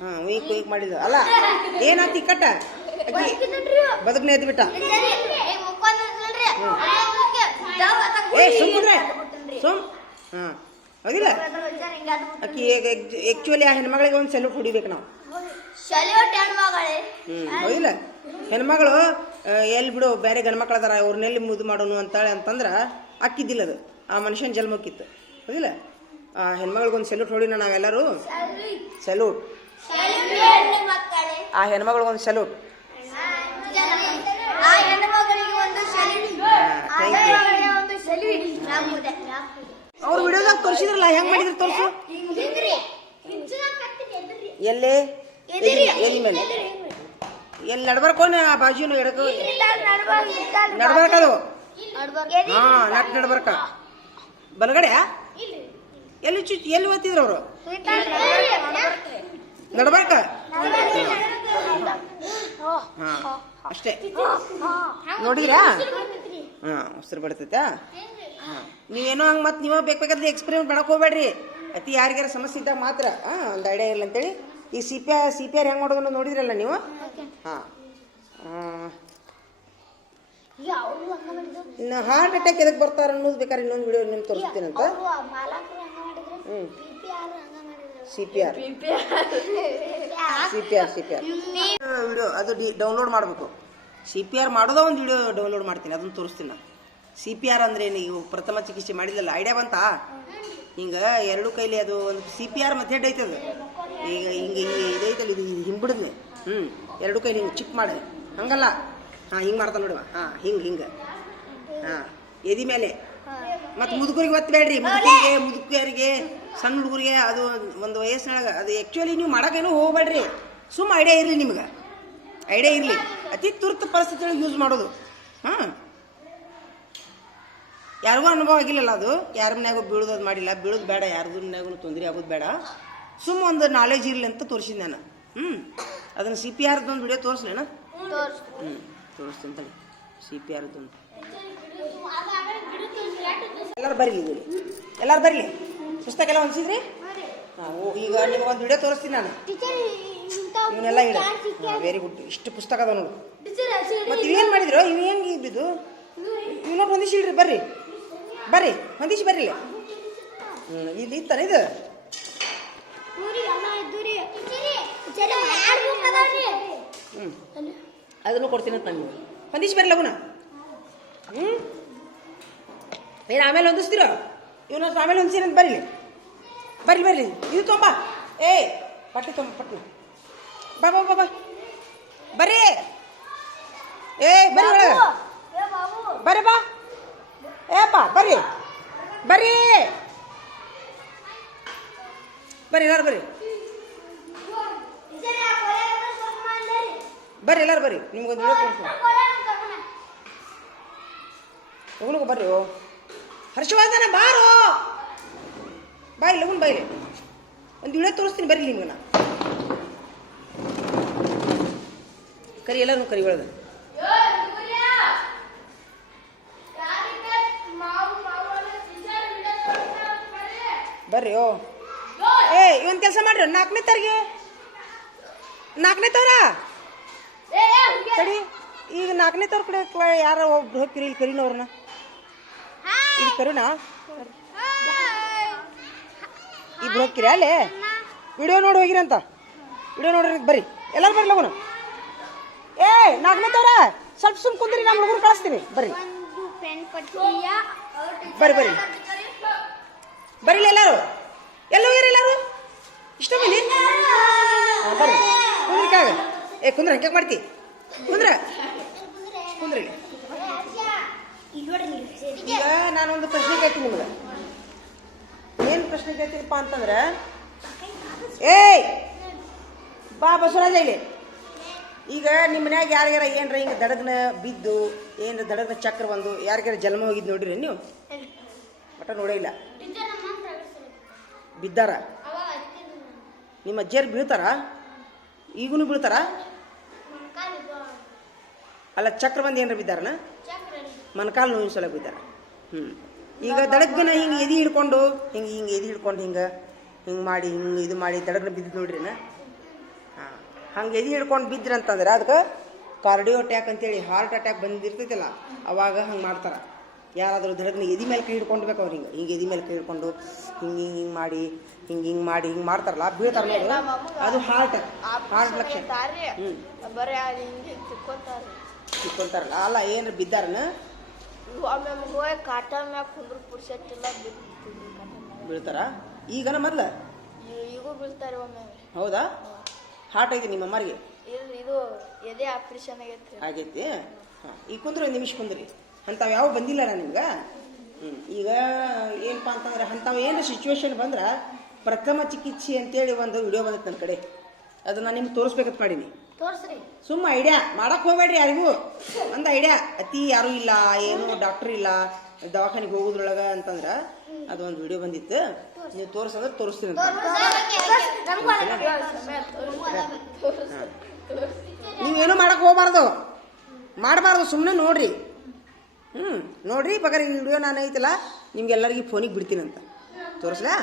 ಹಾಂ weak weak ಮಾಡಿದ್ದು ಅಲ್ಲ ಏನಾಯ್ತು ಇಕ್ಕಟ್ಟ ಬದುಕನೇ ಎದ್ದು ಬಿಟ್ಟ ಏ ಸುಮ್ರೆ ಸುಮ್ ಹಾಂ ಹೌದಿಲ್ಲ ಅಕ್ಕಿ ಆ್ಯಕ್ಚುಲಿ ಆ ಹೆಣ್ಮಗಳಿಗೆ ಒಂದು ಸೆಲ್ಯೂಟ್ ಹೊಡಿಬೇಕು ನಾವು ಹೌದಿಲ್ಲ ಹೆಣ್ಮಗಳು ಎಲ್ಲಿ ಬಿಡು ಬೇರೆ ಗಂಡ್ಮಕ್ಳು ಅದಾರ ಅವ್ರನ್ನೆಲ್ಲಿ ಮುದ್ದು ಮಾಡೋನು ಅಂತಾಳೆ ಅಂತಂದ್ರೆ ಅಕ್ಕಿದ್ದಿಲ್ಲ ಅದು ಆ ಮನುಷ್ಯನ ಜನ್ಮಕ್ಕಿತ್ತು ಹೌದಿಲ್ಲ ಆ ಹೆಣ್ಮಗಳಿಗೊಂದು ಸೆಲ್ಯೂಟ್ ಹೊಡಿನ ನಾವೆಲ್ಲರೂ ಸೆಲ್ಯೂಟ್ ಆ ಹೆಣ್ಮಗಳಿಗೊಂದು ಸೆಲ್ಯೂಟ್ ಅವ್ರು ವಿಡಿಯೋದಾಗ ತೋರಿಸಿದ್ರಲ್ಲ ಹೆಂಗ್ ಮಾಡಿದ್ರು ತೋರಿಸು ಎಲ್ಲೇ ಎಲ್ಲಿ ಮೇಲೆ ಎಲ್ಲಿ ನಡ್ಬರ್ಕೋಣ ಆ ಬಾಜುನು ಎಡಕು ನಡ್ಬರ್ಕದು ಹಾ ನಡ್ಬರ್ಕ ಬಲಗಡೆ ಎಲ್ಲಿ ಎಲ್ಲಿ ಓದ್ತಿದ್ರು ಅವರು ನಡ್ಬರ್ಕ ಹಾ ಅಷ್ಟೇ ನೋಡಿದ್ರಾ ಹಾ ಉಸಿರು ಬರ್ತೈತಾ ನೀವೇನೋ ಹಂಗೆ ಮತ್ತೆ ನೀವೇ ಬೇಕಾದ್ರೆ ಎಕ್ಸ್ಪೆರಿಮೆಂಟ್ ಮಾಡಕ್ಕೆ ಹೋಗ್ಬೇಡ್ರಿ ಅತಿ ಯಾರಿಗಾರ ಸಮಸ್ಯೆ ಇದ್ದಾಗ ಮಾತ್ರ ಒಂದು ಐಡಿಯಾ ಇಲ್ಲ ಅಂತೇಳಿ ಈ ಸಿ ಪಿ ಆರ್ ಹೆಂಗೆ ಮಾಡೋದನ್ನು ನೋಡಿದ್ರಲ್ಲ ನೀವು ಹಾಂ ಇನ್ನು ಹಾರ್ಟ್ ಅಟ್ಯಾಕ್ ಎದಕ್ಕೆ ಬರ್ತಾರೆ ಅನ್ನೋದು ಬೇಕಾದ್ರೆ ಇನ್ನೊಂದು ವಿಡಿಯೋ ನಿಮ್ಗೆ ತೋರಿಸ್ತೀನಂತ ಹ್ಞೂ ಸಿ ಪಿ ಆರ್ ವಿಡಿಯೋ ಅದು ಡೌನ್ಲೋಡ್ ಮಾಡಬೇಕು ಸಿ ಪಿ ಆರ್ ಮಾಡೋದ ಒಂದು ವಿಡಿಯೋ ಡೌನ್ಲೋಡ್ ಮಾಡ್ತೀನಿ ಅದನ್ನು ತೋರಿಸ್ತೀನಿ ನಾನು ಸಿ ಪಿ ಆರ್ ಅಂದರೆ ನೀವು ಪ್ರಥಮ ಚಿಕಿತ್ಸೆ ಮಾಡಿದಲ್ಲ ಐಡಿಯಾ ಬಂತಾ ಹಿಂಗೆ ಎರಡು ಕೈಲಿ ಅದು ಒಂದು ಸಿ ಪಿ ಆರ್ ಮತ್ತೆ ಹೆಡ್ ಐತದ ಈಗ ಹಿಂಗೆ ಇದೈತಲ್ಲ ಇದು ಹಿಂಬಿಡಿದ್ನೆ ಎರಡು ಕೈಲಿ ಹಿಂಗೆ ಚಿಕ್ ಮಾಡಿ ಹಂಗಲ್ಲ ಹಾಂ ಹಿಂಗೆ ಮಾಡ್ತಾನೆ ನೋಡುವ ಹಾಂ ಹಿಂಗೆ ಹಾಂ ಎದಿ ಮೇಲೆ ಮತ್ತು ಮುದುಕರಿಗೆ ಒತ್ತಬೇಡ್ರಿ ಮುದುಕಿಯರಿಗೆ ಸಣ್ಣ ಹುಡುಗರಿಗೆ ಅದು ಒಂದು ವಯಸ್ಸಿನೊಳಗೆ ಅದು ಆ್ಯಕ್ಚುಲಿ ನೀವು ಮಾಡೋಕ್ಕೇನೋ ಹೋಗ್ಬೇಡ್ರಿ ಸುಮ್ಮ ಐಡಿಯಾ ಇರಲಿ ನಿಮ್ಗೆ ಐಡಿಯಾ ಇರಲಿ ಅತಿ ತುರ್ತು ಪರಿಸ್ಥಿತಿ ಯೂಸ್ ಮಾಡೋದು ಹಾಂ ಯಾರಿಗೂ ಅನುಭವ ಆಗಿಲ್ಲಲ್ಲ ಅದು ಯಾರ ಮನ್ಯಾಗೂ ಬೀಳೋದು ಮಾಡಿಲ್ಲ ಬೀಳೋದು ಬೇಡ ಯಾರ್ದು ಮನ್ಯಾಗೂ ತೊಂದರೆ ಆಗೋದು ಬೇಡ ಸುಮ್ಮ ಒಂದು ನಾಲೆಜ್ ಇರಲಿ ಅಂತ ತೋರಿಸಿದ್ದು ನಾನು ಅದನ್ನು ಸಿ ಪಿ ಆರ್ದೊಂದು ವಿಡಿಯೋ ತೋರಿಸ್ಲೇನ ತೋರಿಸ್ತೀನಿ ತಡಿ ಸಿ ಪಿ ಆರ್ದೊಂದು ಎಲ್ಲರೂ ಬರಲಿ ಇದು ಎಲ್ಲರೂ ಬರಲಿ ಪುಸ್ತಕ ಎಲ್ಲ ಹೊಂದಿಸಿದ್ರಿ ಹಾಂ ಈಗ ನಿಮ್ಗೊಂದು ವಿಡಿಯೋ ತೋರಿಸ್ತೀನಿ ನಾನು ಇವನ್ನೆಲ್ಲ ಇಡ ವೆರಿ ಗುಡ್ ಇಷ್ಟು ಪುಸ್ತಕ ಅದ ನೋಡು ಮತ್ತು ಇವೇನು ಮಾಡಿದ್ರು ಇವು ಹೆಂಗೆ ಇದ್ದಿದ್ದು ಇವ್ ನೋಡಿ ಹೊಂದಿಸಿಡ್ರಿ ಬರ್ರಿ ಹೊಂದಿಸಿ ಬರ್ರಿ ಇಲ್ಲಿ ಇತ್ತಾನೆ ಇದು ಅದನ್ನು ಕೊಡ್ತೀನಿ ಅಂತ ನೀವು ಹೊಂದಿಸಿ ಬರ್ರಿ ಲಗುನ ಏನು ಆಮೇಲೆ ಹೊಂದಿಸ್ತೀರೋ ಇವನು ಆಮೇಲೆ ಹೊಂದಿಸ್ತೀನಿ ಅಂತ ಬರ್ರಿ ಇದು ತೊಂಬ ಪಟ್ಟಿ ತೊಂಬ ಪಟ್ಟಿ ಬಾ ಬರ್ರಿ ಬರ್ರಿ ಒಳಗೆ ಬರ್ರಿ ಬಾ ಏಪ್ಪ ಬರ್ರಿ ಎಲ್ಲಾರು ಬರ್ರಿ ಎಲ್ಲಾರು ಬರ್ರಿ ನಿಮ್ಗೊಂದು ವಿಡಿಯೋ ತೋರಿಸ್ತೀನಿ ಹೋಗ್ಲಿಕ್ಕೆ ಬರ್ರಿ ಹರ್ಷವರ್ಧನ ಬಾರೋ ಬಾಯಿ ಲಗುನ್ ಬಾಯಿಲೆ ಒಂದು ವಿಡಿಯೋ ತೋರಿಸ್ತೀನಿ ಬರ್ರಿ ನಿಮ್ಗೆ ನಾ ಕರಿ ಎಲ್ಲರೂ ಕರಿ ಒಳಗೆ ಬರ್ರಿ ಇವನ್ ಕೆಲಸ ಮಾಡ್ರಿ ನಾಲ್ಕನೇ ತವ್ರ ತಡಿ ಈಗ ನಾಲ್ಕನೇ ತವ್ರ ಕಡೆ ಯಾರೋ ಒಬ್ರು ಹೋಗ್ತೀರಿ ಇಲ್ಲಿ ಕರೀನವ್ರನ್ನ ಇಲ್ಲಿ ಕರೀನಾ ಇಬ್ರು ಹೋಗ್ತೀರಿ ಅಲ್ಲೇ ವಿಡಿಯೋ ನೋಡಿ ಹೋಗಿರಂತ ವಿಡಿಯೋ ನೋಡ್ರಿ ಬರ್ರಿ ಎಲ್ಲರೂ ಬರ್ರಿ ಲಗುನ ನಾಲ್ಕನೇ ತವ್ರ ಸ್ವಲ್ಪ ಸುಮ್ ಕುಂದ್ರಿ ನಮ್ಮ ಹುಡುಗರು ಕಳಿಸ್ತೀನಿ ಬರ್ರಿ ಬರೀಲ್ಲ ಎಲ್ಲರೂ ಎಲ್ಲರೂ ಇಷ್ಟ ಮಂದಿ ಬರ್ರಿ ಕುಂದ್ರಿಕಾಗ ಕುಂದ್ರ ಹಂಗೆ ಮಾಡ್ತಿ ಕುಂದ್ರಿ ಈಗ ನಾನೊಂದು ಪ್ರಶ್ನೆ ಕೇಳ್ತೀನಿ ನಿಮ್ಗೆ ಏನು ಪ್ರಶ್ನೆ ಕೇಳ್ತೀನಪ್ಪ ಅಂತಂದ್ರೆ ಬಾ ಬಸವರಾಜ ಇಲ್ಲಿ ಈಗ ನಿಮ್ಮ ಮನ್ಯಾಗ ಯಾರ್ಯಾರ ಏನ್ರ ಹಿಂಗೆ ದಡಗನ ಬಿದ್ದು ಏನು ದಡಗನ ಚಕ್ರ ಬಂದು ಯಾರಿಗಾರ ಜನ್ಮ ಹೋಗಿದ್ದು ನೋಡಿರಿ ನೀವು ಒಟ್ಟ ನೋಡೇ ಇಲ್ಲ ಬಿದ್ದಾರ ನಿಮ್ಮ ಅಜ್ಜಿಯರು ಬೀಳ್ತಾರ ಈಗೂ ಬೀಳ್ತಾರ ಅಲ್ಲ ಚಕ್ರ ಬಂದು ಏನಾರ ಬಿದ್ದಾರನ ಮನಕಾಲು ನೋವಿನ ಸಲ ಬಿದ್ದಾರ ಈಗ ದಡಗನ ಹಿಂಗೆ ಎದಿ ಹಿಡ್ಕೊಂಡು ಹಿಂಗೆ ಎದಿ ಹಿಡ್ಕೊಂಡು ಹಿಂಗೆ ಮಾಡಿ ಇದು ಮಾಡಿ ದಡಗನ ಬಿದ್ದು ನೋಡ್ರಿನ ಹಂಗೆ ಎದೆ ಹಿಡ್ಕೊಂಡು ಬಿದ್ರಿ ಅಂತಂದ್ರೆ ಅದಕ್ಕೆ ಕಾರ್ಡಿಯೋ ಅಟ್ಯಾಕ್ ಅಂತೇಳಿ ಹಾರ್ಟ್ ಅಟ್ಯಾಕ್ ಬಂದಿರ್ತೈತಿಲ್ಲ ಅವಾಗ ಹಂಗೆ ಮಾಡ್ತಾರೆ. ಯಾರಾದರೂ ದಡದನ್ನ ಎದೆ ಮೇಲೆ ಕೈ ಹಿಡ್ಕೊಂಡ್ಬೇಕು ಅವ್ರು ಹಿಂಗೆ ಎದೆ ಮೇಲೆ ಕೈ ಹಿಡ್ಕೊಂಡು ಹಿಂಗೆ ಮಾಡಿ ಹಿಂಗೆ ಮಾಡ್ತಾರಲ್ಲ ಬೀಳ್ತಾರೆ ನೋಡು, ಅದು ಹಾರ್ಟ್ ಲಕ್ಷಣ. ಸಿಕ್ಕೊಂತಾರಲ್ಲ ಅಲ್ಲ ಏನ್ರ ಬಿದ್ದಾರನ ಬೀಳ್ತಾರ ಈಗನ ಮೊದ್ಲ ಈಗೂ ಬೀಳ್ತಾರೆ ಒಮ್ಮೆ. ಹೌದಾ? ಹಾರ್ಟ್ ಐತಿ ನಿಮ್ಮ ಅಮ್ಮರಿಗೆ? ಇದು ಎದೆ ಆಪರೇಷನ್ ಆಗೈತಿ. ಹಾಂ ಈಗ ಕುಂದ್ರಿ ಒಂದು ನಿಮಿಷ ಕುಂದ್ರಿ. ಅಂಥವು ಯಾವ ಬಂದಿಲ್ಲ ನಿಮ್ಗೆ. ಈಗ ಏನಪ್ಪ ಅಂತಂದ್ರೆ ಅಂಥವು ಏನು ಸಿಚುವೇಶನ್ ಬಂದ್ರೆ ಪ್ರಥಮ ಚಿಕಿತ್ಸೆ ಅಂತೇಳಿ ಒಂದು ವಿಡಿಯೋ ಬಂದೈತೆ ನನ್ನ ಕಡೆ, ಅದು ನಾನು ನಿಮ್ಗೆ ತೋರಿಸ್ಬೇಕಂತ ಮಾಡೀನಿ. ತೋರಿಸ್ರಿ. ಸುಮ್ಮ ಐಡಿಯಾ ಮಾಡಕ್ಕೆ ಹೋಗ್ಬೇಡ್ರಿ ಯಾರಿಗೂ. ಒಂದು ಐಡಿಯಾ ಅತಿ ಯಾರೂ ಇಲ್ಲ, ಏನು ಡಾಕ್ಟ್ರ್ ಇಲ್ಲ ದವಾಖಾನಿಗೆ ಹೋಗೋದ್ರೊಳಗೆ ಅಂತಂದ್ರೆ ಅದು ಒಂದು ವಿಡಿಯೋ ಬಂದಿತ್ತು. ನೀವು ತೋರಿಸಂದ್ರೆ ತೋರಿಸ್ತೀನಿ ಅಂತ. ನೀವೇನು ಮಾಡಕ್ಕೆ ಹೋಗ್ಬಾರ್ದು, ಮಾಡಬಾರ್ದು, ಸುಮ್ಮನೆ ನೋಡ್ರಿ. ನೋಡ್ರಿ ಬೇಕಾದ್ರೆ ಈ ವಿಡಿಯೋ ನಾನು ಐತಲ್ಲ ನಿಮ್ಗೆಲ್ಲರಿಗೂ ಫೋನಿಗೆ ಬಿಡ್ತೀನಿ ಅಂತ ತೋರಿಸ್ಲಾ.